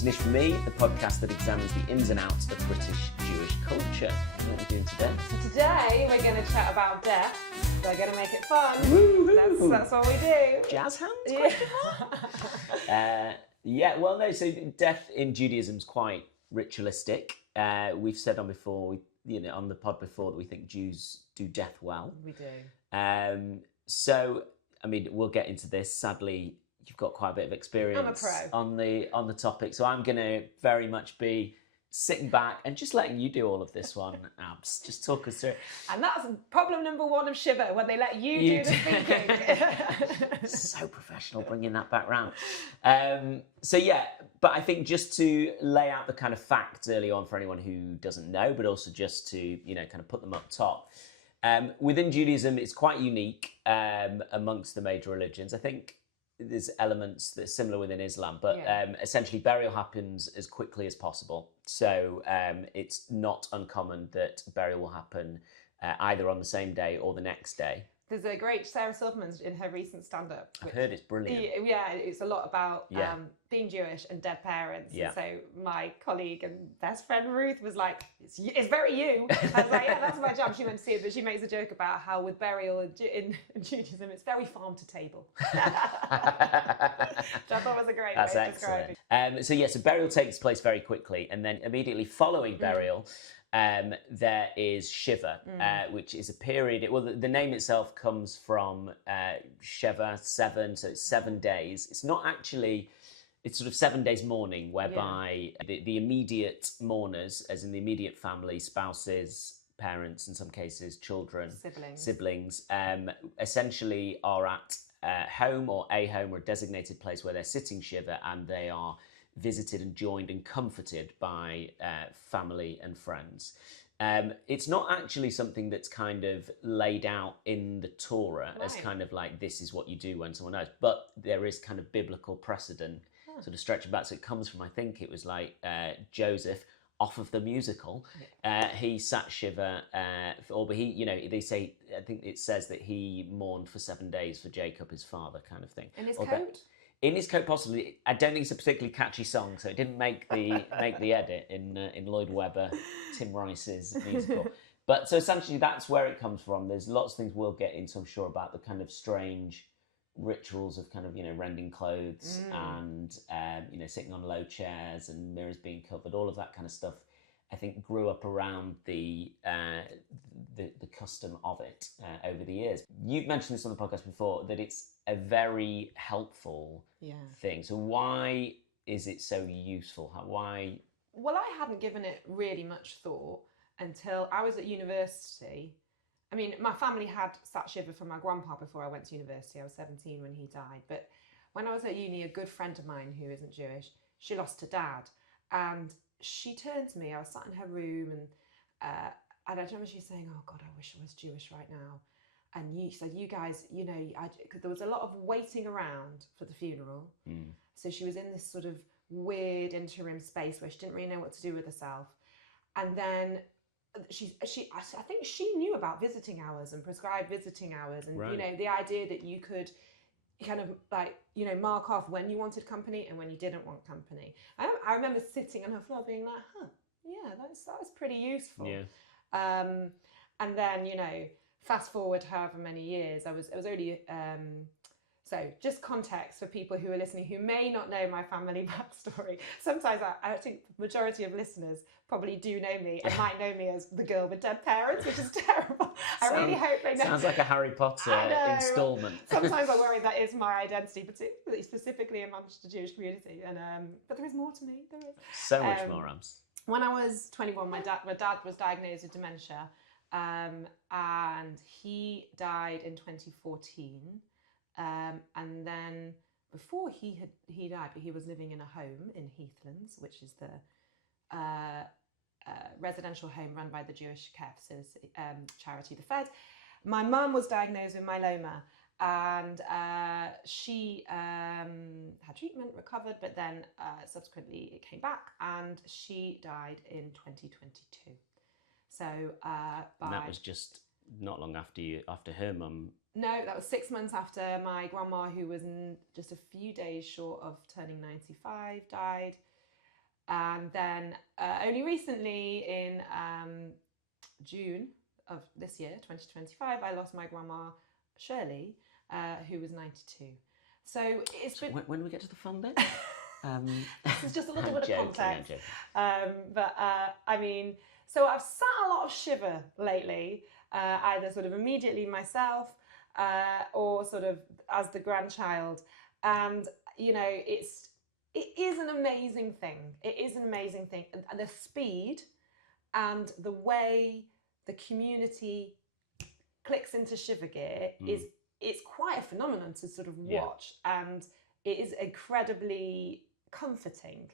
to Nisht for Me, the podcast that examines the ins and outs of British Jewish culture. What are we doing today? So today we're going to chat about death. We're going to make it fun. That's what we do. Jazz hands? Yeah. So death in Judaism is quite ritualistic. We've said on the pod before that we think Jews do death well. We do. We'll get into this. Sadly, you've got quite a bit of experience on the topic, so I'm going to very much be sitting back and just letting you do all of this one, Abs. Just talk us through it. And that's problem number one of Shiva, when they let you do the thinking. So professional, bringing that back round. But I think just to lay out the kind of facts early on for anyone who doesn't know, but also just to, kind of put them up top. Within Judaism, it's quite unique amongst the major religions. I think there's elements that are similar within Islam, but essentially burial happens as quickly as possible. So it's not uncommon that burial will happen either on the same day or the next day. There's a great Sarah Silverman in her recent stand-up. I've heard it's brilliant. Yeah, it's a lot about being Jewish and dead parents. Yeah. And so my colleague and best friend Ruth was like, it's very you. I was like, yeah, that's my job. She went to see it, but she makes a joke about how with burial in Judaism, it's very farm to table. Which I thought was a great way to describe it. So burial takes place very quickly, and then immediately following burial, there is Shiva, which is a period. The name itself comes from Shiva, 7, so it's 7 days. It's not actually. It's sort of 7 days mourning, whereby the immediate mourners, as in the immediate family, spouses, parents, in some cases, children, siblings, essentially are at home or a designated place where they're sitting Shiva, and they are visited and joined and comforted by family and friends. It's not actually something that's kind of laid out in the Torah as kind of like, this is what you do when someone dies, but there is kind of biblical precedent sort of stretching back. So it comes from, I think it was like Joseph off of the musical. He sat Shiva, they say, I think it says that he mourned for 7 days for Jacob, his father, kind of thing. In his coat? In his coat, possibly. I don't think it's a particularly catchy song, so it didn't make the edit in Lloyd Webber, Tim Rice's musical. But so essentially, that's where it comes from. There's lots of things we'll get into, I'm sure, about the kind of strange rituals of kind of rending clothes and sitting on low chairs and mirrors being covered. All of that kind of stuff, I think, grew up around the custom of it over the years. You've mentioned this on the podcast before, that it's a very helpful thing. So why is it so useful? Why? Well, I hadn't given it really much thought until I was at university. I mean, my family had sat Shiva for my grandpa before I went to university. I was 17 when he died. But when I was at uni, a good friend of mine who isn't Jewish, she lost her dad. And she turned to me, I was sat in her room, and I remember she saying, "Oh God, I wish I was Jewish right now." And she said, "You guys, because there was a lot of waiting around for the funeral." So she was in this sort of weird interim space where she didn't really know what to do with herself. And then I think she knew about visiting hours and prescribed visiting hours, and the idea that you could kind of mark off when you wanted company and when you didn't want company. I remember sitting on her floor being like, that was pretty useful. And then fast forward however many years, I was only so just context for people who are listening who may not know my family backstory. Sometimes I think the majority of listeners probably do know me and might know me as the girl with dead parents, which is terrible. I really hope they know. Sounds like a Harry Potter instalment. Sometimes I worry that is my identity, particularly specifically amongst the Jewish community. And but there is more to me. There is so much more, Ams. When I was 21, my dad was diagnosed with dementia, and he died in 2014. And then before he died, but he was living in a home in Heathlands, which is the residential home run by the Jewish care facility, charity, the Fed. My mum was diagnosed with myeloma, and she had treatment, recovered, but then subsequently it came back, and she died in 2022. So and that was just not long after her mum. No, that was 6 months after my grandma, who was just a few days short of turning 95, died. And then only recently in June of this year, 2025, I lost my grandma, Shirely, who was 92. So it's been... When we get to the fun bit? This is just a little I'm bit joking, of context. I'm joking. But I mean, so I've sat a lot of Shiva lately, either sort of immediately myself or sort of as the grandchild. And, you know, it is an amazing thing. It is an amazing thing. And the speed and the way the community clicks into Shiva gear it's quite a phenomenon to sort of watch. And it is incredibly comforting.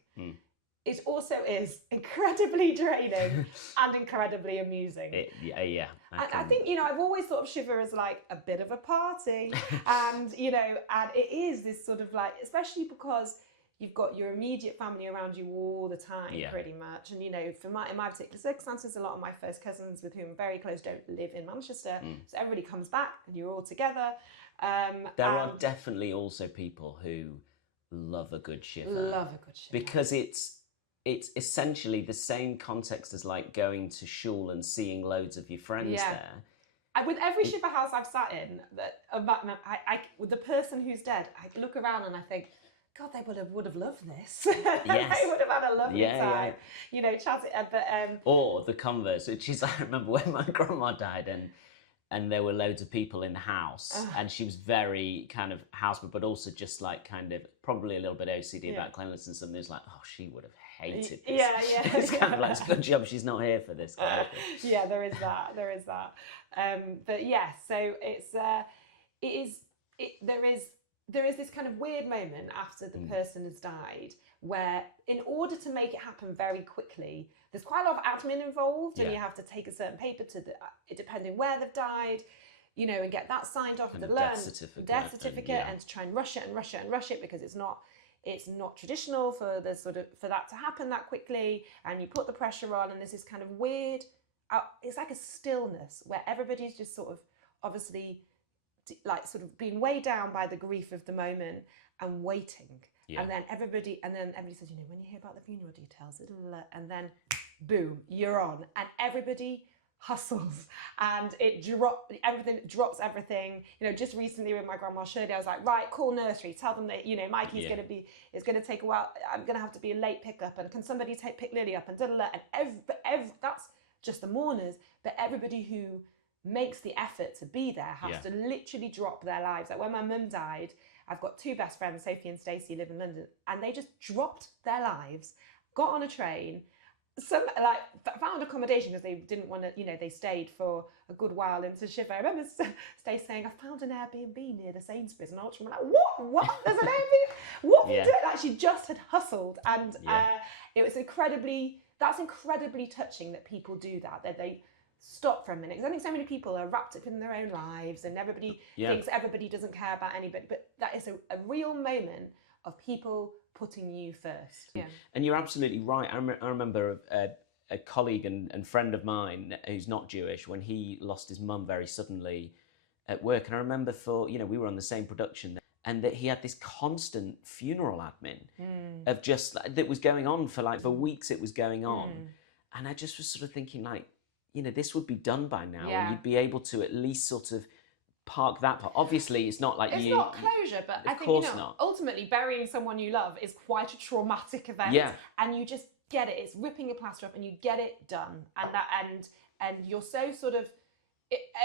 It also is incredibly draining and incredibly amusing. I think, you know, I've always thought of Shiva as like a bit of a party. And, you know, and it is this sort of like, especially because you've got your immediate family around you all the time, pretty much. And, you know, in my particular circumstances, a lot of my first cousins with whom I'm very close don't live in Manchester. So everybody comes back and you're all together. There are definitely also people who love a good Shiva. Because it's essentially the same context as like going to shul and seeing loads of your friends there. With every Shiva house I've sat in, with the person who's dead, I look around and I think, God, they would have loved this. Yes. They would have had a lovely time. You know, chatting. Or the converse, which is, I remember when my grandma died and there were loads of people in the house and she was very kind of housebound, but also just like kind of probably a little bit OCD about cleanliness and something. It's like, oh, she would have hated this. It's kind of like, it's a good job she's not here for this kind of thing. Yeah, there is that. But yeah, so there is this kind of weird moment after the person has died where in order to make it happen very quickly, there's quite a lot of admin involved and you have to take a certain paper to depending where they've died, you know, and get that signed off, the death certificate and to try and rush it because it's not traditional for that to happen that quickly, and you put the pressure on and there's this kind of weird, it's like a stillness where everybody's just sort of obviously like sort of being weighed down by the grief of the moment and waiting. And then everybody says, you know, when you hear about the funeral details, and then boom, you're on, and everybody hustles and everything drops everything. You know, just recently with my grandma Shirley, I was like, right, call nursery, tell them that, you know, Mikey's it's going to take a while, I'm going to have to be a late pickup, and can somebody pick Lily up, and and that's just the mourners, but everybody who makes the effort to be there has to literally drop their lives. Like when my mum died, I've got two best friends, Sophie and Stacey, live in London, and they just dropped their lives, got on a train, found accommodation because they didn't want to, you know, they stayed for a good while into Shiva. I remember Stacey saying, I found an Airbnb near the Sainsbury's, and I was like, what? There's an Airbnb? What have you done? Like, she just had hustled, and it was incredibly touching that people do that they stop for a minute, because I think so many people are wrapped up in their own lives and everybody thinks everybody doesn't care about anybody, but that is a real moment of people putting you first. And you're absolutely right. I remember a colleague and friend of mine who's not Jewish, when he lost his mum very suddenly at work, and I remember we were on the same production, and that he had this constant funeral admin of just that was going on for weeks. It was going on, and I just was sort of thinking, like, you know, this would be done by now, and you'd be able to at least sort of park that part. Obviously, it's not like it's not closure, but I think, you know, ultimately burying someone you love is quite a traumatic event, and you just get it. It's ripping a plaster off, and you get it done, and you're so sort of.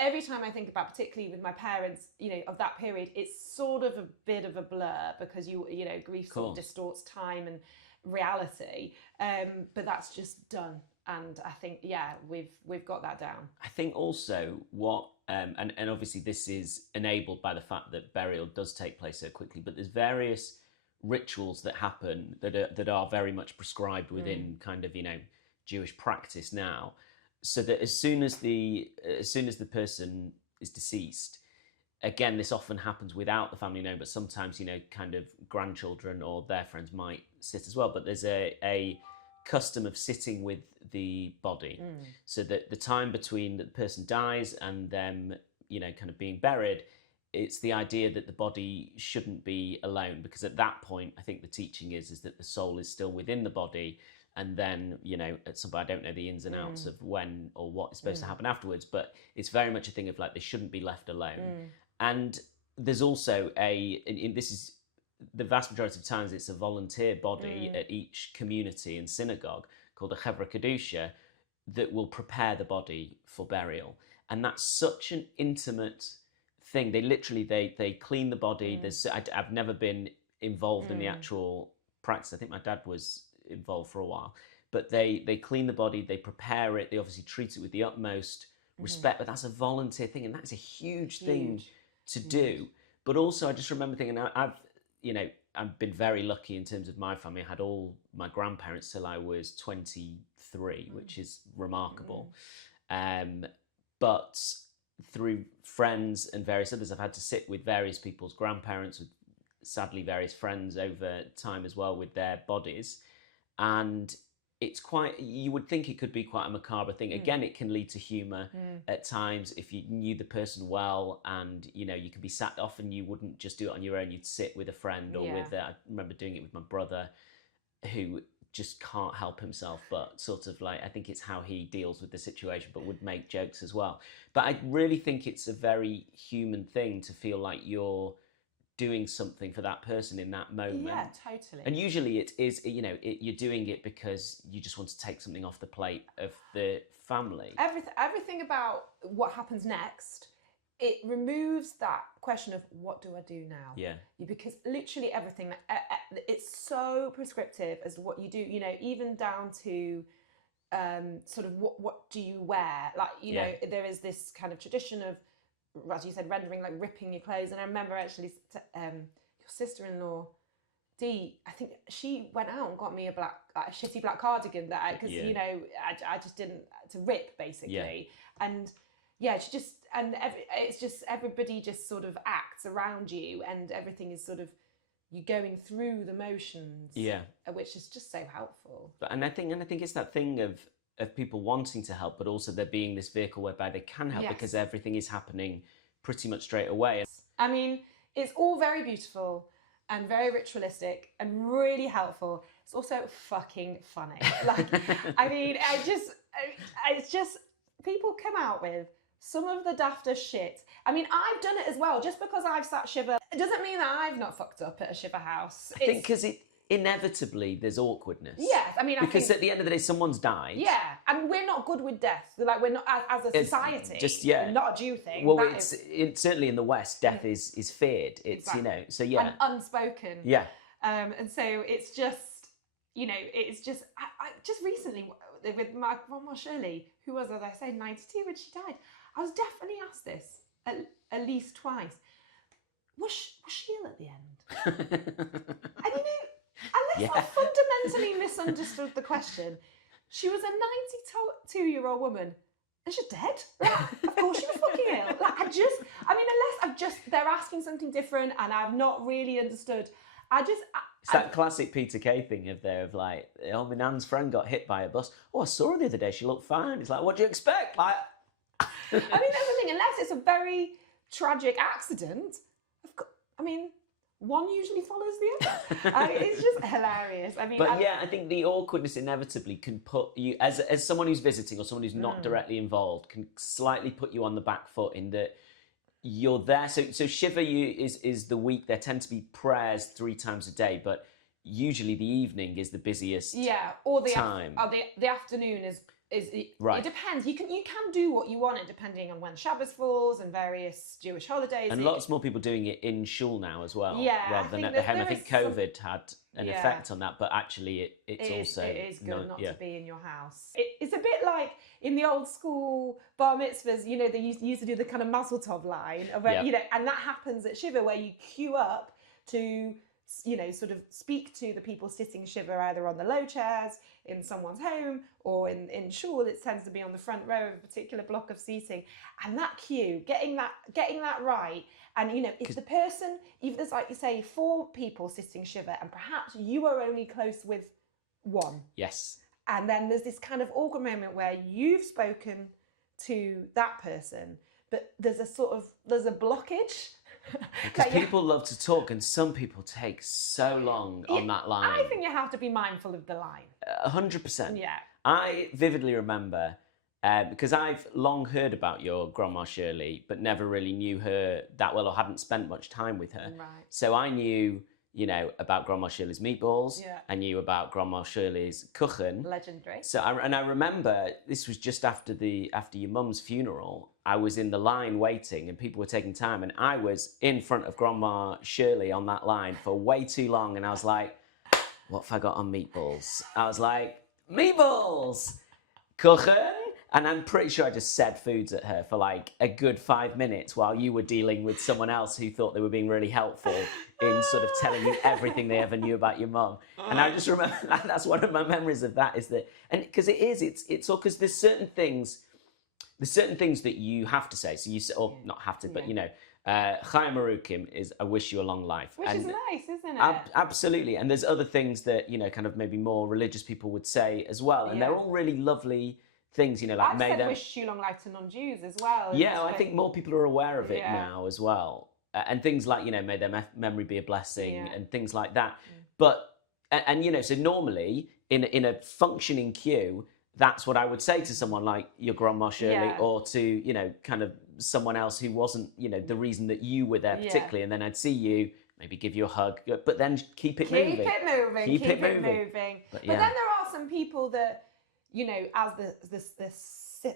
Every time I think about, particularly with my parents, you know, of that period, it's sort of a bit of a blur because you know, grief sort of distorts time and reality, but that's just done. And I think, we've got that down. I think also what, and obviously this is enabled by the fact that burial does take place so quickly, but there's various rituals that happen that are very much prescribed within kind of, you know, Jewish practice now, so that as soon as the person is deceased, again, this often happens without the family knowing, but sometimes, you know, kind of grandchildren or their friends might sit as well. But there's a custom of sitting with the body, so that the time between the person dies and them, you know, kind of being buried, it's the idea that the body shouldn't be alone, because at that point, I think the teaching is that the soul is still within the body, and then, you know, at some point, I don't know the ins and outs of when or what is supposed to happen afterwards, but it's very much a thing of like, they shouldn't be left alone. And there's also this is the vast majority of times, it's a volunteer body at each community and synagogue called a chevra kedusha that will prepare the body for burial. And that's such an intimate thing. They literally, they clean the body. I've never been involved in the actual practice. I think my dad was involved for a while, but they clean the body, they prepare it, they obviously treat it with the utmost respect, but that's a volunteer thing, and that's a huge thing to do. But also, I just remember thinking, I've been very lucky in terms of my family. I had all my grandparents till I was 23, which is remarkable. But through friends and various others, I've had to sit with various people's grandparents, with sadly various friends over time as well, with their bodies. And it's quite, you would think it could be quite a macabre thing. Again, it can lead to humour at times if you knew the person well, and, you know, you could be sat, often you wouldn't just do it on your own, you'd sit with a friend or with, I remember doing it with my brother, who just can't help himself, but sort of like, I think it's how he deals with the situation, but would make jokes as well. But I really think it's a very human thing to feel like you're doing something for that person in that moment. Yeah, totally. And usually it is, you know, you're doing it because you just want to take something off the plate of the family. Everything about what happens next, it removes that question of what do I do now? Yeah. Because literally everything, it's so prescriptive as to what you do, you know, even down to sort of what do you wear? Like, you know, there is this kind of tradition of, as you said, rendering, like ripping your clothes. And I remember actually your sister-in-law, Dee, I think she went out and got me a shitty black cardigan that because you know I just didn't, to rip basically. And she just, and it's just everybody just sort of acts around you, and everything is sort of you going through the motions. Which is just so helpful. And I think it's that thing of people wanting to help, but also there being this vehicle whereby they can help because everything is happening pretty much straight away. I mean, it's all very beautiful and very ritualistic and really helpful. It's also fucking funny. Like, I mean, it's just, people come out with some of the daftest shit. I mean, I've done it as well. Just because I've sat Shiva, it doesn't mean that I've not fucked up at a Shiva house. I think because inevitably there's awkwardness. Yes, I mean, because at the end of the day, someone's died. Yeah, and we're not good with death. Like, we're not, as a society. Just not a Jew thing. Well, it's certainly in the West, death is feared. It's you know, so and unspoken. Yeah. And so it's just, you know, it's just I just recently with my grandma Shirely, who was, as I say, 92 when she died. I was definitely asked this at least twice. Was she ill at the end? And you know, unless I fundamentally misunderstood the question, she was a 92-year-old woman, and she's dead. Like, of course she was fucking ill. Like, unless they're asking something different, and I've not really understood. It's that classic Peter Kay thing of like, oh, my nan's friend got hit by a bus. Oh, I saw her the other day. She looked fine. It's like, what do you expect? Like, I mean, that's the thing. Unless it's a very tragic accident, I mean, one usually follows the other. It's just hilarious. I mean, but I think the awkwardness inevitably can put you, as someone who's visiting or someone who's not directly involved, can slightly put you on the back foot in that you're there. So Shiva is the week. There tend to be prayers 3 times a day, but usually the evening is the busiest. Yeah, or the time. The afternoon is right. It depends. You can do what you want it depending on when Shabbos falls and various Jewish holidays. And lots more people doing it in shul now as well, yeah, rather than at the home. I think COVID had an effect on that, but actually it is good not to be in your house. It's a bit like in the old school bar mitzvahs, you know, they used to do the kind of mazel tov line, where, you know, and that happens at Shiva, where you queue up to, you know, sort of speak to the people sitting Shiva either on the low chairs in someone's home or in shul. It tends to be on the front row of a particular block of seating, and that queue, getting that right. And you know, if the person, even there's, like you say, 4 people sitting Shiva, and perhaps you are only close with one. Yes. And then there's this kind of awkward moment where you've spoken to that person, but there's a blockage. Because people love to talk, and some people take so long on that line. I think you have to be mindful of the line. 100%. Yeah. I vividly remember, because I've long heard about your grandma Shirley, but never really knew her that well or hadn't spent much time with her. Right. So I knew, about Grandma Shirley's meatballs. Yeah. I knew about Grandma Shirley's Kuchen. Legendary. So I remember this was just after your mum's funeral. I was in the line waiting, and people were taking time, and I was in front of Grandma Shirley on that line for way too long, and I was like, "What have I got on meatballs?" I was like, "Meatballs, Kuchen." And I'm pretty sure I just said foods at her for like a good 5 minutes while you were dealing with someone else who thought they were being really helpful in sort of telling you everything they ever knew about your mum. And I just remember that's one of my memories of that, is that, and because it's all, because there's certain things that you have to say. So you say, or not have to, but Chaim Arukim is I wish you a long life. Which is nice, isn't it? Absolutely. And there's other things that, kind of maybe more religious people would say as well. And they're all really lovely things, like I've said wish you long life to non-Jews as well. Yeah, I think more people are aware of it now as well. And things like, may their memory be a blessing and things like that. But, and so normally in a functioning queue, that's what I would say to someone like your grandma Shirley or to, kind of someone else who wasn't, the reason that you were there particularly. And then I'd see you, maybe give you a hug, but then keep it moving. Keep it moving. But then there are some people that, as the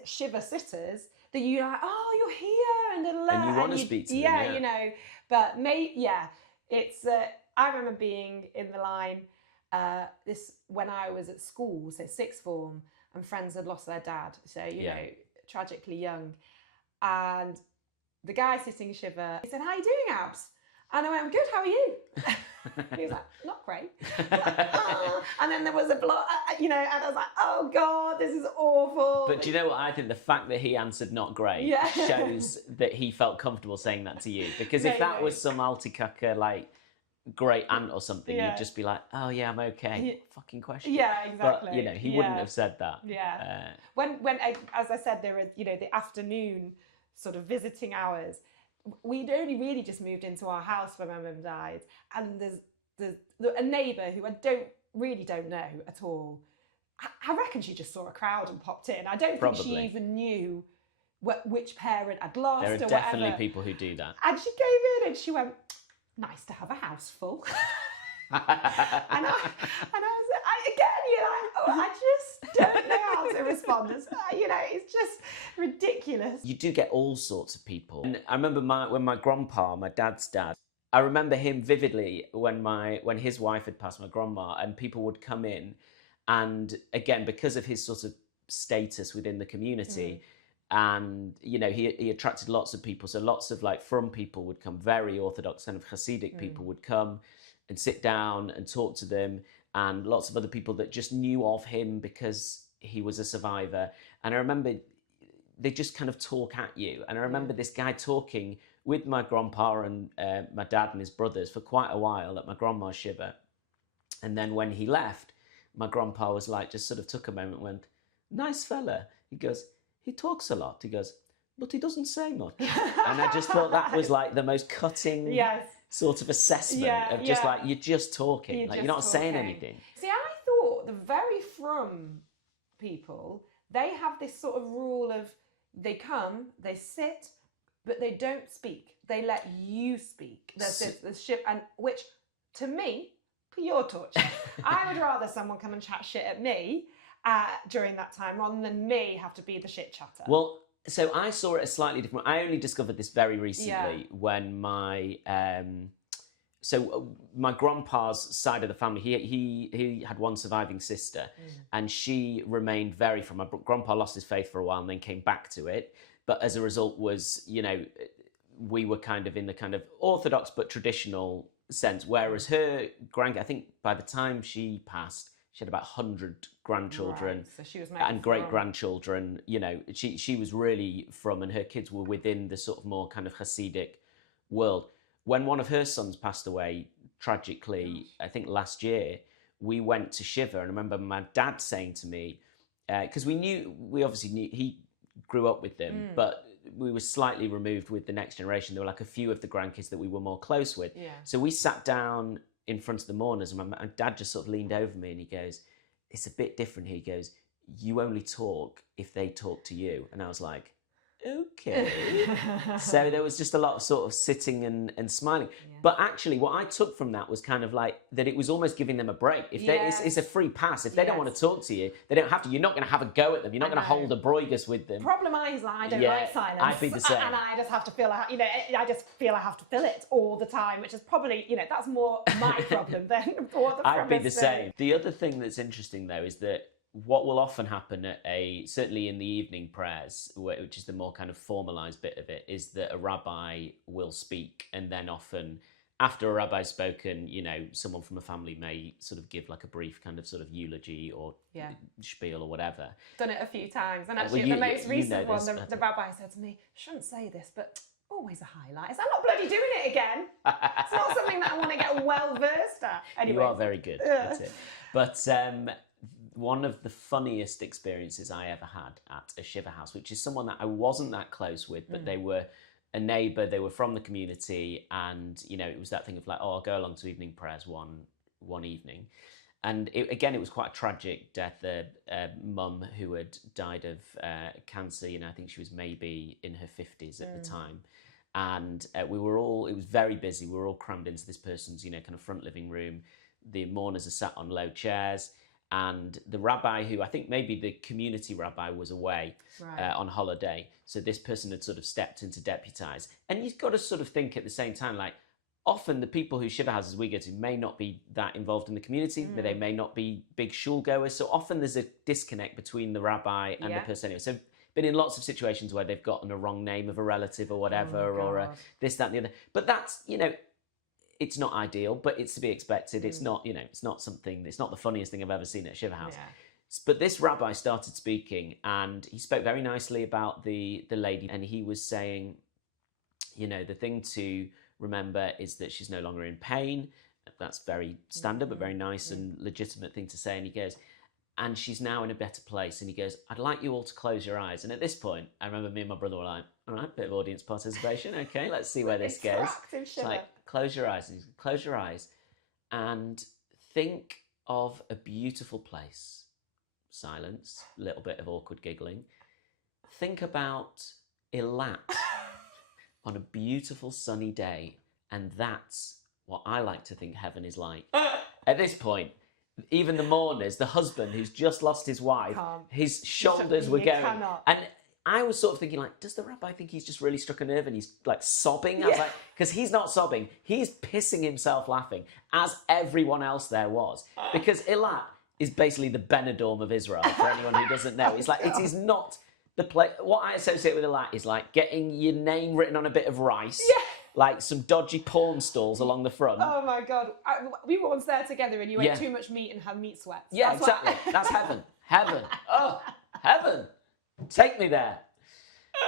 Shiva sitters, that you're like, oh, you're here, and you want to speak to them. Yeah, but it's. I remember being in the line. When I was at school, so sixth form, and friends had lost their dad, so tragically young, and the guy sitting Shiva, he said, "How are you doing, Abs?" And I went, "I'm good. How are you?" He was like, "Not great." And then there was a block, and I was like, "Oh God, this is awful." But do you know what I think? The fact that he answered "not great" shows that he felt comfortable saying that to you. Because if that was some Alte kaker, like great aunt or something, you'd just be like, "Oh yeah, I'm okay." Fucking question. Yeah, exactly. But he wouldn't have said that. Yeah. When as I said, there were the afternoon sort of visiting hours. We'd only really just moved into our house when my mum died, and there's a neighbour who I don't know at all. I reckon she just saw a crowd and popped in. I don't think she even knew which parent I'd lost. There are or definitely whatever. People who do that. And she came in and she went, "Nice to have a house full." and I was you're like, "Oh, I just don't know how to respond." It's just ridiculous. You do get all sorts of people. And I remember when my grandpa, my dad's dad, I remember him vividly when his wife had passed, my grandma, and people would come in, and again, because of his sort of status within the community, and he attracted lots of people. So lots of from people would come, very Orthodox kind of Hasidic people would come and sit down and talk to them, and lots of other people that just knew of him because he was a survivor. And I remember they just kind of talk at you. And I remember this guy talking with my grandpa and my dad and his brothers for quite a while at my grandma's Shiva. And then when he left, my grandpa was like, just sort of took a moment and went, "Nice fella." He goes, "He talks a lot." He goes, "But he doesn't say much." And I just thought that was like the most cutting sort of assessment of just like, you're just talking. You're not saying anything. See, I thought the very frum people, they have this sort of rule of they come, they sit, but they don't speak. They let you speak. There's this ship, and which to me, pure torture. I would rather someone come and chat shit at me during that time rather than me have to be the shit chatter. Well, so I saw it a slightly different. I only discovered this very recently when my my grandpa's side of the family, he had one surviving sister, and she remained very from. My grandpa lost his faith for a while and then came back to it, but as a result was, we were kind of in the kind of Orthodox but traditional sense, whereas her I think by the time she passed, she had about 100 grandchildren, so she was and great-grandchildren. She was really from, and her kids were within the sort of more kind of Hasidic world. When one of her sons passed away, tragically, I think last year, we went to Shiva, and I remember my dad saying to me, because we obviously knew, he grew up with them, but we were slightly removed with the next generation. There were like a few of the grandkids that we were more close with. Yeah. So we sat down in front of the mourners, and my dad just sort of leaned over me and he goes, "It's a bit different here." He goes, "You only talk if they talk to you." And I was like, okay. So there was just a lot of sort of sitting and smiling. Yeah. But actually what I took from that was kind of like that it was almost giving them a break. If it's a free pass. If they don't want to talk to you, they don't have to. You're not going to have a go at them. You're not going to hold a broigus with them. Problem is I don't like silence. I'd be the same. And I just have to feel, I just feel I have to fill it all the time, which is probably, that's more my problem than what the I'd be the same. The other thing that's interesting though is that what will often happen at certainly in the evening prayers, which is the more kind of formalized bit of it, is that a rabbi will speak, and then often after a rabbi's spoken, someone from a family may sort of give like a brief kind of sort of eulogy or spiel or whatever. Done it a few times, and actually the most recent one, the rabbi said to me, "Shouldn't say this, but always a highlight. Is I'm not bloody doing it again. It's not something that I want to get well versed at." Anyway. You are very good at it. But one of the funniest experiences I ever had at a Shiva house, which is someone that I wasn't that close with, but they were a neighbour, they were from the community, and it was that thing of like, I'll go along to evening prayers one evening. And it was quite a tragic death. A mum who had died of cancer, I think she was maybe in her 50s at the time. And it was very busy. We were all crammed into this person's, kind of front living room. The mourners are sat on low chairs. And the rabbi, who I think maybe the community rabbi, was away on holiday. So this person had sort of stepped in to deputise. And you've got to sort of think at the same time, like, often the people whose Shiva houses we go to may not be that involved in the community. They may not be big shul goers. So often there's a disconnect between the rabbi and the person anyway. So been in lots of situations where they've gotten a wrong name of a relative or whatever, or this, that, and the other. But that's, it's not ideal, but it's to be expected. It's not, it's not the funniest thing I've ever seen at a Shiva house. Yeah. But this rabbi started speaking, and he spoke very nicely about the lady, and he was saying, the thing to remember is that she's no longer in pain. That's very standard, but very nice and legitimate thing to say. And he goes, and she's now in a better place. And he goes, "I'd like you all to close your eyes." And at this point, I remember me and my brother were like, "All right, bit of audience participation. Okay, let's see where this goes." It's like, close your eyes. And close your eyes and think of a beautiful place. Silence, a little bit of awkward giggling. Think about Eilat on a beautiful sunny day. And that's what I like to think heaven is like. At this point, even the mourners, the husband who's just lost his wife, his shoulders were going. And I was sort of thinking, like, does the rabbi think he's just really struck a nerve and he's like sobbing? I was like, because he's not sobbing, he's pissing himself laughing, as everyone else there was. Because Eilat is basically the Benidorm of Israel, for anyone who doesn't know. It's like, it is not the place. What I associate with Eilat is like getting your name written on a bit of rice. Yeah. Like some dodgy porn stalls along the front. Oh my God. We were once there together and you ate too much meat and had meat sweats. Yeah, exactly. That's heaven. Heaven. Oh, heaven. Take me there.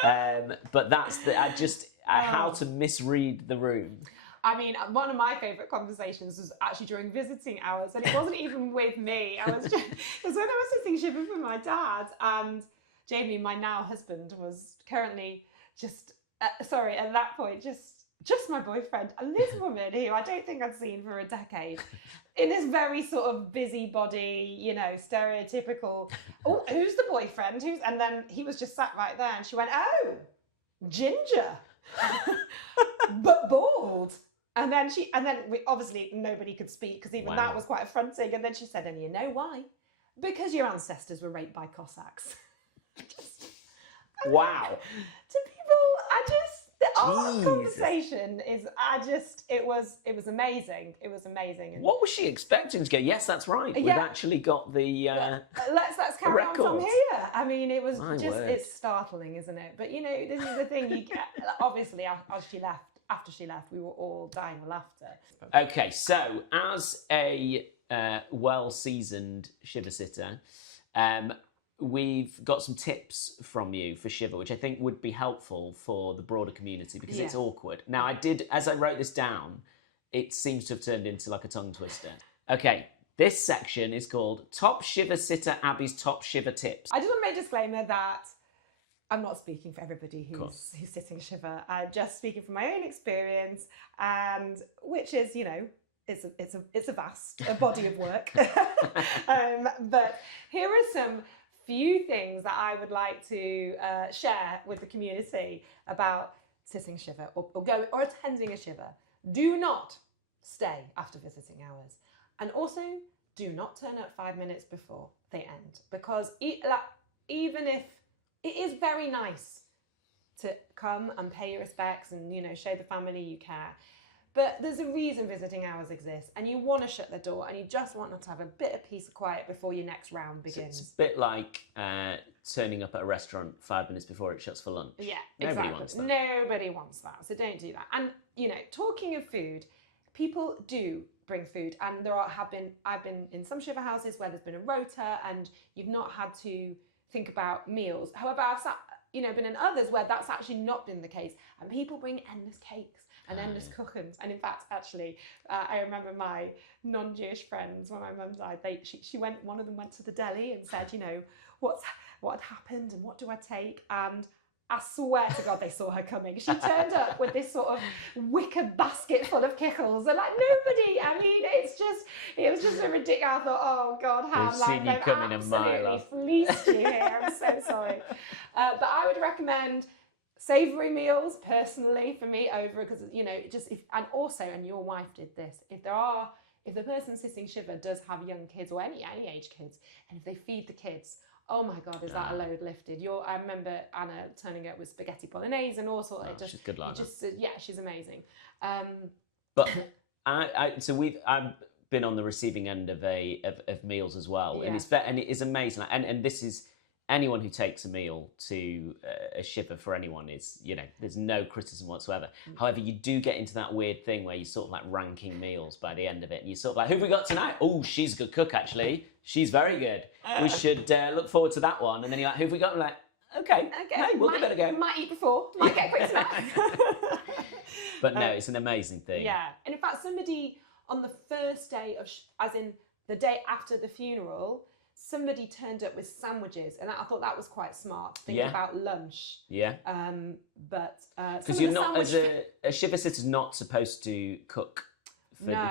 But that's how to misread the room. I mean, one of my favourite conversations was actually during visiting hours, and it wasn't even with me. It was when I was sitting Shiva for my dad, and Jamie, my now husband, was currently at that point, just my boyfriend, and this woman who I don't think I'd seen for a decade, in this very sort of busybody, stereotypical, "Oh, who's the boyfriend? And then he was just sat right there, and she went, "Oh, ginger, but bald." And then obviously nobody could speak because even that was quite affronting. And then she said, "And you know why? Because your ancestors were raped by Cossacks." Wow. To people, our conversation it was amazing. It was amazing. And what was she expecting to go? Yes, that's right. We've actually got the let's carry on from here. I mean, it was it's startling, isn't it? But this is the thing you get. Obviously, after she left, we were all dying with laughter. Okay, so as a well-seasoned Shiva sitter, we've got some tips from you for Shiva, which I think would be helpful for the broader community because it's awkward. Now, as I wrote this down, it seems to have turned into like a tongue twister. Okay, this section is called Top Shiva Sitter Abby's Top Shiva Tips. I just want to make a disclaimer that I'm not speaking for everybody who's sitting Shiva. I'm just speaking from my own experience, and which is, it's a vast body of work. But here are some few things that I would like to share with the community about sitting Shiva or attending a Shiva. Do not stay after visiting hours, and also do not turn up 5 minutes before they end, because even if it is very nice to come and pay your respects and, show the family you care. But there's a reason visiting hours exist, and you want to shut the door and you just want to have a bit of peace and quiet before your next round begins. So it's a bit like turning up at a restaurant 5 minutes before it shuts for lunch. Yeah, Nobody exactly. wants that. Nobody wants that, so don't do that. And, talking of food, people do bring food, and I've been in some Shiva houses where there's been a rota and you've not had to think about meals. However, I've been in others where that's actually not been the case, and people bring endless cakes and endless Kuchens. And in fact, actually, I remember my non-Jewish friends, when my mum died, one of them went to the deli and said, what had happened and what do I take? And I swear to God, they saw her coming. She turned up with this sort of wicker basket full of kickles. And nobody, it was just a ridiculous. I thought, oh God, how they've absolutely fleeced you here. I'm so sorry. But I would recommend savoury meals personally for me over, because, and your wife did this. If the person sitting Shiva does have young kids or any age kids, and if they feed the kids, oh my God, is that a load lifted? I remember Anna turning up with spaghetti bolognese and all sorts. She's good like that. Yeah, she's amazing. But I've been on the receiving end of meals as well, Yeah. and it is amazing. And this is anyone who takes a meal to a Shiva for anyone is, there's no criticism whatsoever. However, you do get into that weird thing where you sort of like ranking meals by the end of it, and you sort of like, who have we got tonight? Oh, she's a good cook actually. She's very good. We should look forward to that one. And then you're like, who have we got? And I'm like, okay, hey, we'll give it a go. Might eat before, might get a quick snack. But no, it's an amazing thing. Yeah, and in fact, somebody on the first day as in the day after the funeral, somebody turned up with sandwiches, and I thought that was quite smart. Think about lunch. Yeah. Because you're not, as a Shiva sitter's not supposed to cook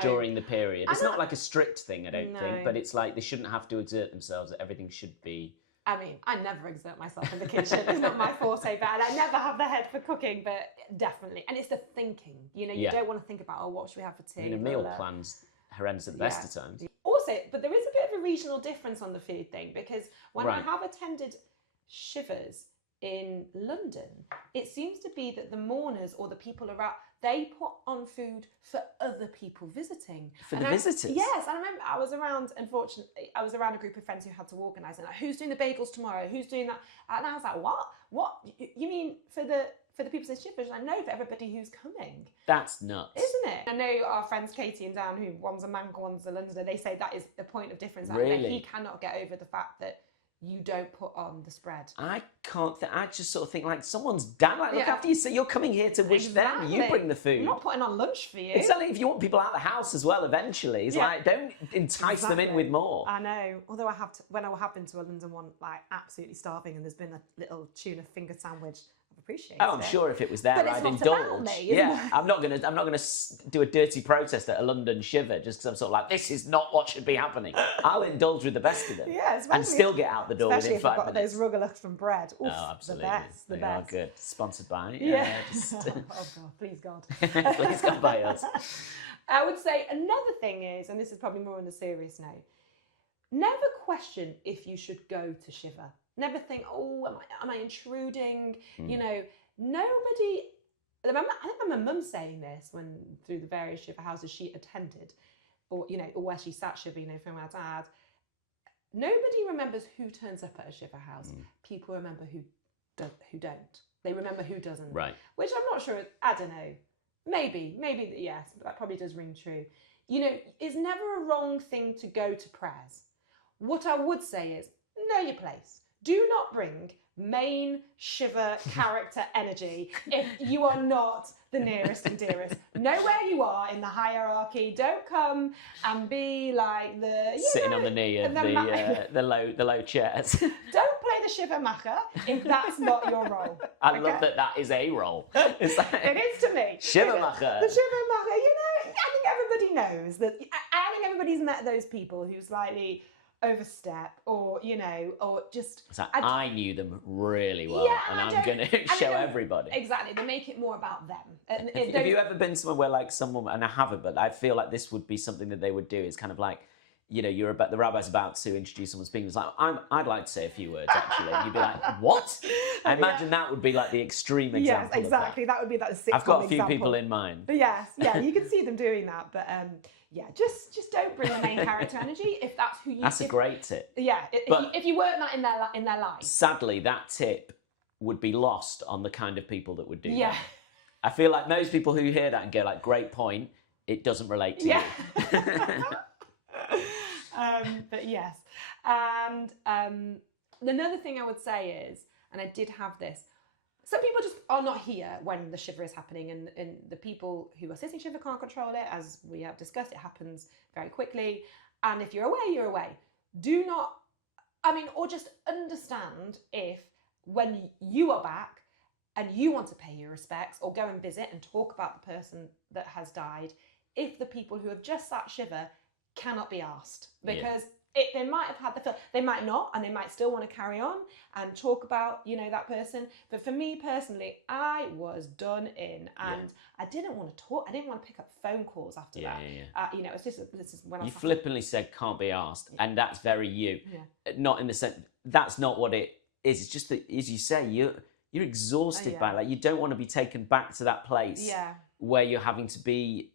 during the period. It's not like a strict thing, I don't think, but it's like they shouldn't have to exert themselves. Everything should be. I mean, I never exert myself in the kitchen. It's not my forte, but I never have the head for cooking, but definitely. And it's the thinking. You don't want to think about, what should we have for tea? A meal plan's horrendous at the best of times. Also, but there is a bit of a regional difference on the food thing, because when I have attended Shivas in London, it seems to be that the mourners or the people around, they put on food for other people visiting. Visitors? Yes, I remember I was around a group of friends who had to organise, and like, who's doing the bagels tomorrow? Who's doing that? And I was like, what? What? You mean for the people in Shivas? I know for everybody who's coming. That's nuts. Isn't it? I know our friends Katie and Dan, who one's a Manc, one's a Londoner, they say that is the point of difference. Really? He cannot get over the fact that you don't put on the spread. I can't. I just sort of think like someone's dad. Like, look after you. So you're coming here to wish them. You bring the food. I'm not putting on lunch for you. It's only if you want people out of the house as well. Eventually, it's like don't entice them in with more. I know. Although when I have been to a London one, like absolutely starving, and there's been a little tuna finger sandwich. Appreciate I'm sure if it was there, I'd indulge. I'm not gonna do a dirty protest at a London Shiva just because I'm sort of like, this is not what should be happening. I'll indulge with the best of them, and still get out the door within 5 minutes. Those Rugelach from bread. Oof, absolutely, the best. They are good. Sponsored by. Oh God, please God, please God by us. I would say another thing is, and this is probably more on a serious note, never question if you should go to Shiva. Never think, am I intruding? Nobody. I think my mum saying this when through the various Shiva houses she attended, or where she sat Shiva, from my dad. Nobody remembers who turns up at a Shiva house. People remember who don't. They remember who doesn't. Right. Which I'm not sure. I don't know. Maybe yes, but that probably does ring true. It's never a wrong thing to go to prayers. What I would say is know your place. Do not bring main Shiva character energy if you are not the nearest and dearest. Know where you are in the hierarchy. Don't come and be like the sitting on the knee of the low chairs. Don't play the Shiva macher if that's not your role. I love that is a role. It's like, It is to me. Shiva macher. The Shiva macher, I think everybody knows that. I think everybody's met those people who slightly overstep or, or just... It's like, I knew them really well, and I'm going to show everybody. Exactly, they make it more about them. Have you ever been somewhere where like someone, and I haven't, but I feel like this would be something that they would do, is kind of like, the rabbi's about to introduce someone speaking. It's like, I'd like to say a few words, actually. And you'd be like, what? I imagine that would be like the extreme example. Yes, exactly. That would be like the sitcom I've got a few example. people in mind. But yes, you can see them doing that. But just don't bring the main character energy if that's who you... That's a great tip. Yeah, if you weren't that in their life. Sadly, that tip would be lost on the kind of people that would do that. I feel like most people who hear that and go like, great point, it doesn't relate to you. But yes. And another thing I would say is, and I did have this, some people just are not here when the Shiva is happening, and the people who are sitting Shiva can't control it. As we have discussed, it happens very quickly. And if you're away, you're away. Do not, or just understand if when you are back and you want to pay your respects or go and visit and talk about the person that has died, if the people who have just sat Shiva cannot be asked, because they might have had the feel, they might not, and they might still want to carry on and talk about that person. But for me personally, I was done in, and I didn't want to talk. I didn't want to pick up phone calls after that. It's just this is when you flippantly said can't be asked, and that's very you. Not in the sense that's not what it is. It's just that, as you say, you're exhausted by it. Like, you don't want to be taken back to that place where you're having to be,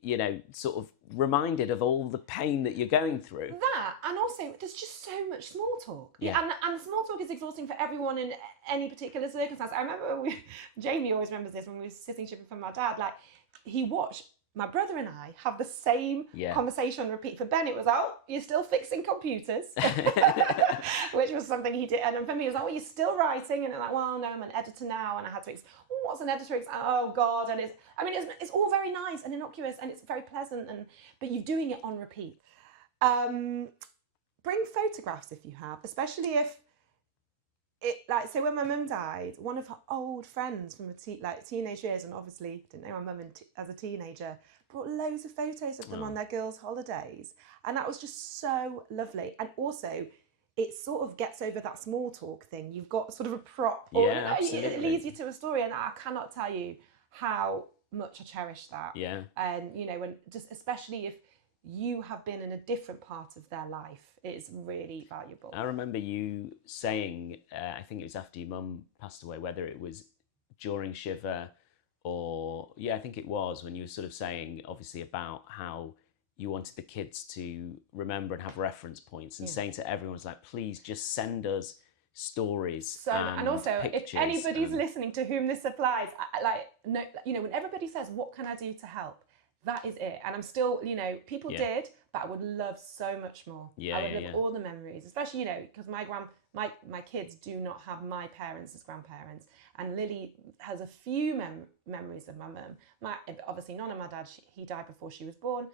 sort of reminded of all the pain that you're going through. That, and also there's just so much small talk. And the small talk is exhausting for everyone in any particular circumstance. I remember Jamie always remembers this when we were sitting shipping from my dad. Like, he watched my brother and I have the same conversation on repeat. For Ben, it was, you're still fixing computers, which was something he did. And for me, it was, you're still writing. And I'm like, well, no, I'm an editor now. And I had to what's an editor? Oh, God. And it's all very nice and innocuous, and it's very pleasant. But you're doing it on repeat. Bring photographs if you have, especially if so when my mum died, one of her old friends from teenage years, and obviously didn't know my mum as a teenager, brought loads of photos of them on their girls' holidays, and that was just so lovely. And also, it sort of gets over that small talk thing. You've got sort of a prop, it leads you to a story, and I cannot tell you how much I cherish that. And when just especially if you have been in a different part of their life, it's really valuable. I remember you saying, I think it was after your mum passed away, whether it was during Shiva or, I think it was, when you were sort of saying, obviously, about how you wanted the kids to remember and have reference points, and saying to everyone, like, please just send us stories and also if anybody's listening to whom this applies, when everybody says, what can I do to help? That is it. And I'm still, people did, but I would love so much more. I would love all the memories, especially, because my kids do not have my parents as grandparents. And Lily has a few memories of my mum. Obviously none of my dad, he died before she was born.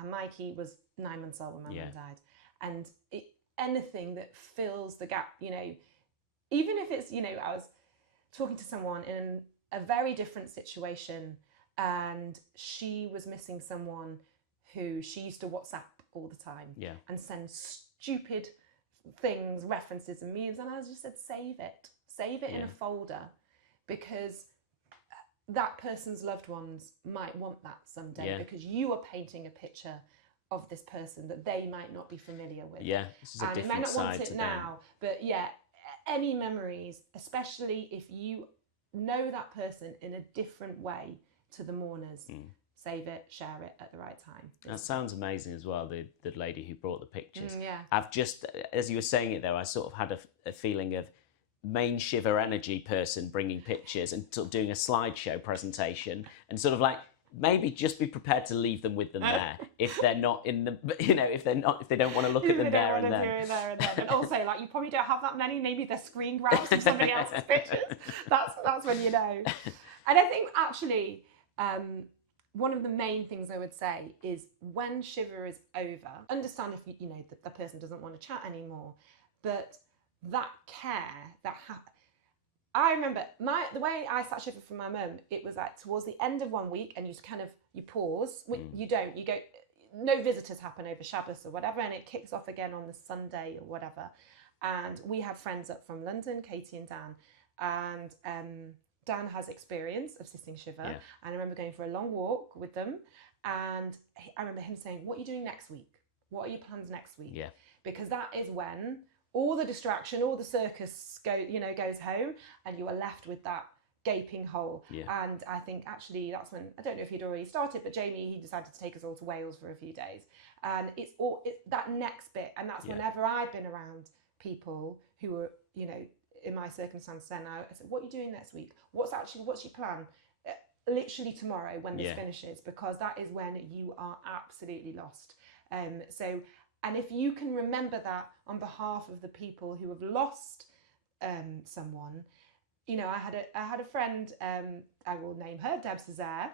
And Mikey was 9 months old when my mum died. And anything that fills the gap, even if it's, I was talking to someone in a very different situation, and she was missing someone who she used to WhatsApp all the time and send stupid things, references and memes, and I just said, save it in a folder, because that person's loved ones might want that someday, because you are painting a picture of this person that they might not be familiar with. This is a different they might not side want it to now, but any memories, especially if you know that person in a different way to the mourners, save it, share it at the right time. That sounds amazing as well, the lady who brought the pictures. I've just, as you were saying it though, I sort of had a feeling of main Shiva energy person bringing pictures and sort of doing a slideshow presentation, and sort of like, maybe just be prepared to leave them with them there if they're not in the, if they don't want to look at them there and then. And also, you probably don't have that many. Maybe they're screen grabs from somebody else's pictures. That's when you know. And I think actually, one of the main things I would say is when Shiva is over, understand if the person doesn't want to chat anymore, but that care that I remember the way I sat Shiva from my mum, it was like towards the end of one week, and you pause. You go, no visitors happen over Shabbos or whatever, and it kicks off again on the Sunday or whatever. And we have friends up from London, Katie and Dan, and Dan has experience of sitting Shiva, and I remember going for a long walk with them, and I remember him saying, "What are you doing next week? What are your plans next week?" Yeah, because that is when all the distraction, all the circus goes home, and you are left with that gaping hole. Yeah. And I think actually that's when, I don't know if he'd already started, but Jamie, he decided to take us all to Wales for a few days. And it's that next bit, and that's whenever I've been around people who were, in my circumstance then, I said, "What are you doing next week? What's your plan?" Literally tomorrow when this finishes, because that is when you are absolutely lost. And if you can remember that on behalf of the people who have lost someone, I had a friend, I will name her, Deb Cesare,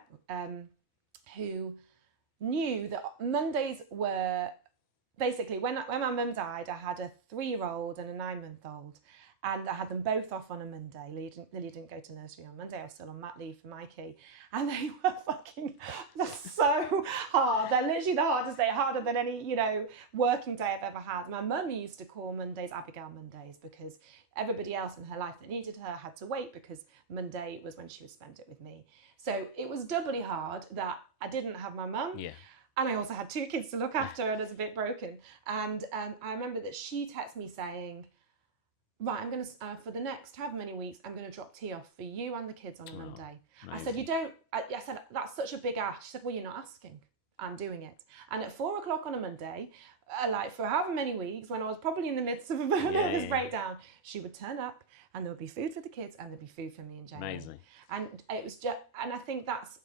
who knew that Mondays were basically, when my mum died, I had a 3-year-old and a 9-month-old. And I had them both off on a Monday. Lily didn't go to nursery on Monday. I was still on mat leave for Mikey. And they were they're so hard. They're literally the hardest day, harder than any, working day I've ever had. My mum used to call Mondays Abigail Mondays, because everybody else in her life that needed her had to wait, because Monday was when she would spend it with me. So it was doubly hard that I didn't have my mum. Yeah. And I also had 2 kids to look after, and I was a bit broken. And I remember that she texted me saying, "Right, I'm going to, for the next however many weeks, I'm going to drop tea off for you and the kids on a Monday." Amazing. I said, "You don't," I said, "That's such a big ask." She said, "Well, you're not asking. I'm doing it." And at 4 o'clock on a Monday, for however many weeks, when I was probably in the midst of a nervous breakdown, she would turn up, and there would be food for the kids, and there'd be food for me and Jamie. Amazing. And it was just, and I think that's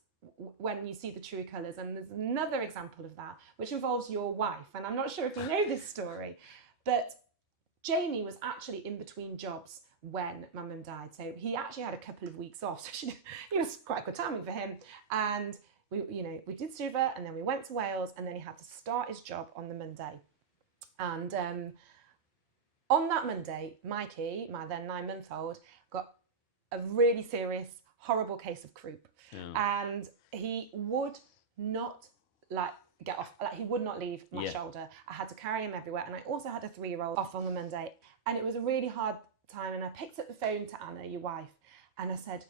when you see the true colours. And there's another example of that, which involves your wife. And I'm not sure if you know this story, but Jamie was actually in between jobs when my mum died. So he actually had a couple of weeks off. So it was quite good timing for him. And we did Shiva, and then we went to Wales, and then he had to start his job on the Monday. And on that Monday, Mikey, my then 9-month-old, got a really serious, horrible case of croup. Yeah. And he would not get off, he would not leave my shoulder. I had to carry him everywhere, and I also had a 3-year-old off on the Monday, and it was a really hard time. And I picked up the phone to Anna, your wife, and I said,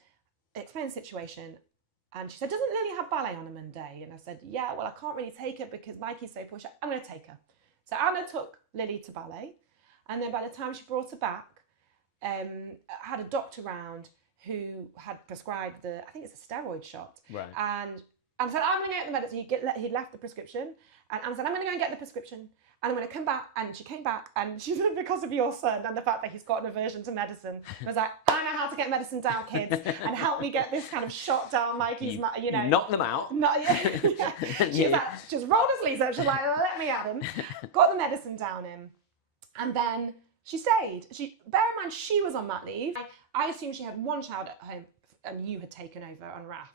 "Explain the situation." And she said, "Doesn't Lily have ballet on a Monday?" And I said, "Yeah, well, I can't really take her because Mikey's so pushy. I'm going to take her." So Anna took Lily to ballet, and then by the time she brought her back, I had a doctor round who had prescribed I think it's a steroid shot. Right. And I said, "I'm going to get the medicine." He'd left the prescription. And I said, "I'm going to go and get the prescription. And I'm going to come back." And she came back, and she said, "Because of your son and the fact that he's got an aversion to medicine." I was like, "I know how to get medicine down, kids, and help me get this kind of shot down Mikey's, You knock them out. She was like, just rolled her sleeves up. She was like, "Let me at him." Got the medicine down him. And then she stayed. Bear in mind, she was on mat leave. I assumed she had one child at home, and you had taken over on RAF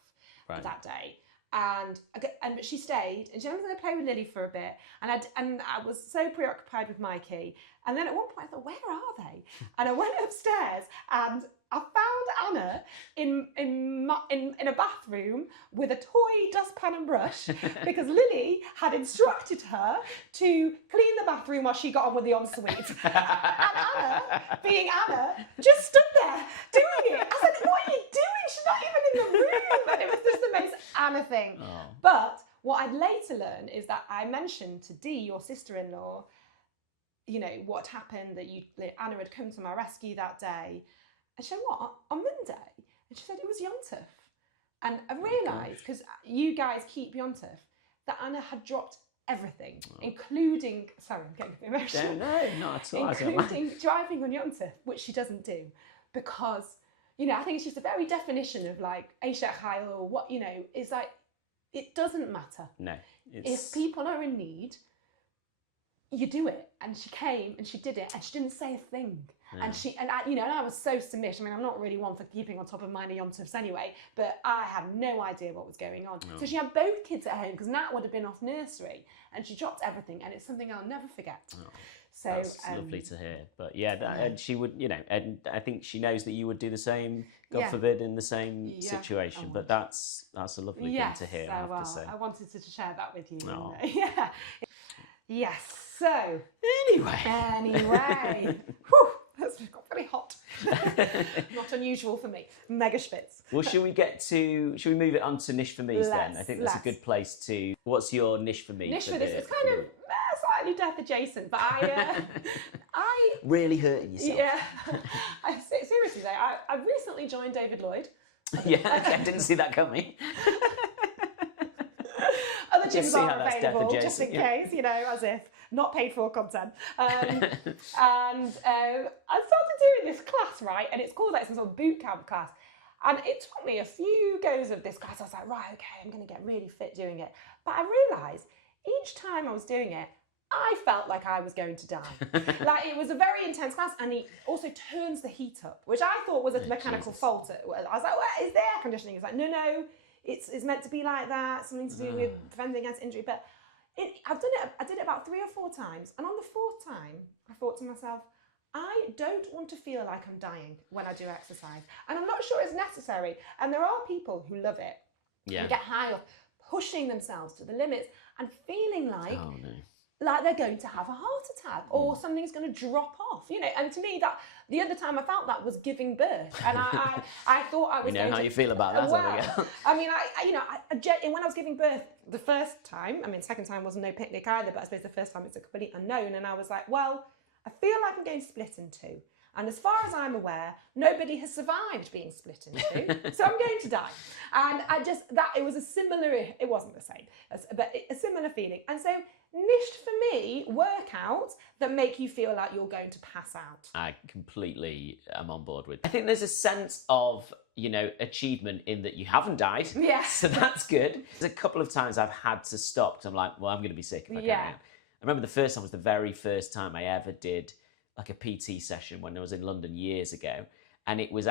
that day. But she stayed, and she was going to play with Lily for a bit, and I was so preoccupied with Mikey. And then at one point I thought, where are they? And I went upstairs, and I found Anna in a bathroom with a toy dustpan and brush, because Lily had instructed her to clean the bathroom while she got on with the ensuite. And Anna, being Anna, just stood there doing it. I said, "What are you doing? She's not even in the room." And it was just the most Anna thing. Oh. But what I'd later learned is that I mentioned to Dee, your sister-in-law, what happened, that Anna had come to my rescue that day. And she said, "What? On Monday?" And she said, "It was Yontef." And I realised, because you guys keep Yontef, that Anna had dropped everything, including, sorry, I'm getting a bit emotional. No, not at all. Including driving on Yontef, which she doesn't do, because, I think it's just a very definition of Eishech Hayil, or what, is it doesn't matter. No. If people are in need, you do it. And she came and she did it, and she didn't say a thing. Yeah. And I was so submissive. I mean, I'm not really one for keeping on top of minor Yontefs anyway, but I had no idea what was going on. Oh. So she had both kids at home, because Nat would have been off nursery, and she dropped everything, and it's something I'll never forget. Oh. So that's lovely to hear. But yeah, and she would, and I think she knows that you would do the same, God forbid, in the same situation. But that's a lovely thing to hear, I have to say. I wanted to share that with you. Oh. Yeah. Yes. So anyway. Whew, that's got very hot. Not unusual for me. Mega spitz. Well, should we move it on to Nisht for me's then? I think that's a good place to. What's your Nisht for me? Nisht for this. It's kind of slightly death adjacent, but I really hurting yourself. Yeah. Seriously though, I've recently joined David Lloyd. Yeah, okay, I didn't see that coming. Other gyms are available, just in case, as if. Not paid for content. And I started doing this class, right? And it's called like some sort of boot camp class. And it took me a few goes of this class. I was like, right, okay, I'm going to get really fit doing it. But I realised each time I was doing it, I felt like I was going to die. Like it was a very intense class, and he also turns the heat up, which I thought was a mechanical fault. I was like, well, is there air conditioning? It's like, no, it's meant to be like that, something to do with preventing against injury. But I did it about 3 or 4 times, and on the 4th time, I thought to myself, I don't want to feel like I'm dying when I do exercise, and I'm not sure it's necessary. And there are people who love it, who get high off pushing themselves to the limits and feeling like like they're going to have a heart attack or something's going to drop off, And to me, that the other time I felt that was giving birth, and I thought I was. We know how you feel about that. Well, I mean, when I was giving birth the first time, second time wasn't no picnic either, but I suppose the first time it's a complete unknown, and I was like, well, I feel like I'm going to split in 2. And as far as I'm aware, nobody has survived being split in 2, so I'm going to die. And it was a similar, it wasn't the same, but a similar feeling. And so Nisht for me, workouts that make you feel like you're going to pass out. I completely am on board with. I think there's a sense of, achievement in that you haven't died. Yeah. So that's good. There's a couple of times I've had to stop because I'm like, well, I'm going to be sick if I carry on. I remember the first time was the very first time I ever did like a PT session when I was in London years ago. And it was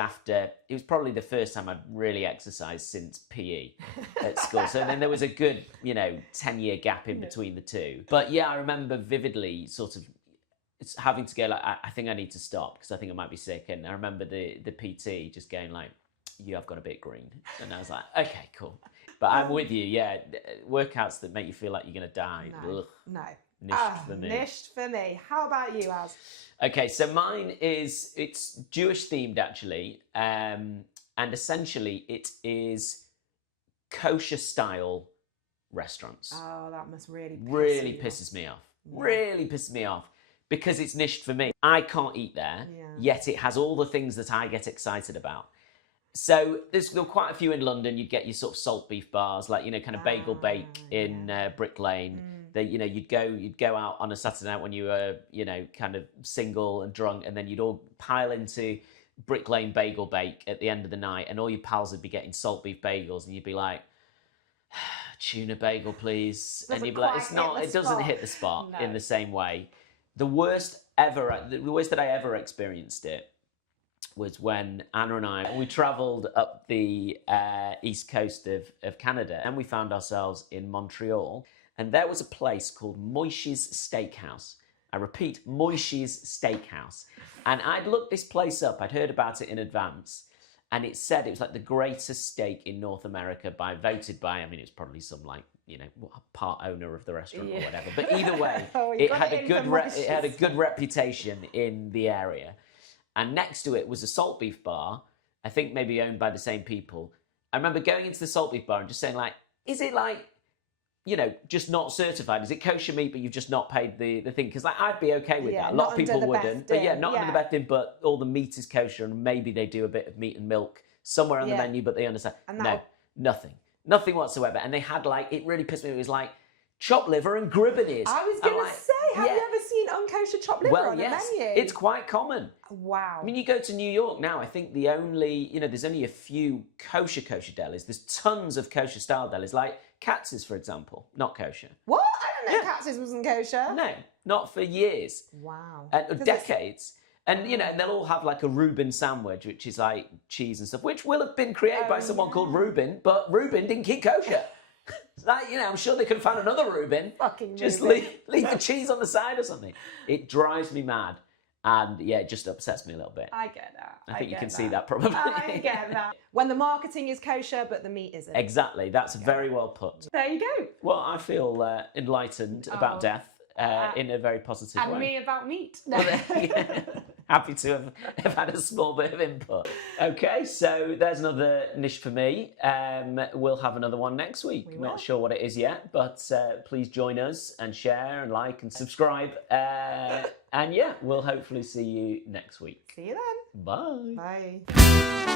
probably the first time I'd really exercised since PE at school. So then there was a good, 10-year gap in between the two. But yeah, I remember vividly sort of having to go like, I think I need to stop because I think I might be sick. And I remember the PT just going like, you have got a bit green. And I was like, okay, cool. But I'm with you, yeah. Workouts that make you feel like you're going to die. No. Nisht for me. Nisht for me. How about you, Az? Okay, so mine it's Jewish themed actually, and essentially it is kosher style restaurants. Oh, that must really pisses me off. Yeah. Really pisses me off because it's Nisht for me. I can't eat there, yet it has all the things that I get excited about. So there are quite a few in London. You'd get your sort of salt beef bars, like kind of bagel bake in Brick Lane. That you'd go out on a Saturday night when you were kind of single and drunk, and then you'd all pile into Brick Lane Bagel Bake at the end of the night, and all your pals would be getting salt beef bagels, and you'd be like, tuna bagel, please, and you'd be like, it doesn't hit the spot in the same way. The worst that I ever experienced it was when Anna and we travelled up the east coast of Canada, and we found ourselves in Montreal. And there was a place called Moishy's Steakhouse. I repeat, Moishy's Steakhouse. And I'd looked this place up. I'd heard about it in advance. And it said it was like the greatest steak in North America voted by, it was probably some part owner of the restaurant or whatever. But either way, it had a good reputation in the area. And next to it was a salt beef bar, I think maybe owned by the same people. I remember going into the salt beef bar and just saying is it just not certified? Is it kosher meat, but you've just not paid the thing? Because I'd be okay with that. A lot of people wouldn't. But under the best in, but all the meat is kosher, and maybe they do a bit of meat and milk somewhere on the menu, but they understand. No, nothing. Nothing whatsoever. And they had it really pissed me. It was chopped liver and gribbonies. I was going to say, have you ever seen unkosher chopped liver on the menu? It's quite common. Wow. You go to New York now, I think the only, there's only a few kosher delis. There's tons of kosher style delis, like Katz's, for example, not kosher. What? I didn't know Katz's wasn't kosher. No, not for years. Wow. Decades. And, they'll all have a Reuben sandwich, which is cheese and stuff, which will have been created by someone called Reuben, but Reuben didn't keep kosher. That, I'm sure they could find another Reuben. Fucking just Reuben. leave the cheese on the side or something. It drives me mad. And yeah, it just upsets me a little bit. I get that. I think you can see that probably. I get that. When the marketing is kosher, but the meat isn't. Exactly. That's very well put. There you go. Well, I feel enlightened about death in a very positive way. And me about meat. Happy to have had a small bit of input. Okay, so there's another Nisht for me. We'll have another one next week. Not sure what it is yet, but please join us and share and like and subscribe. And yeah, we'll hopefully see you next week. See you then. Bye. Bye.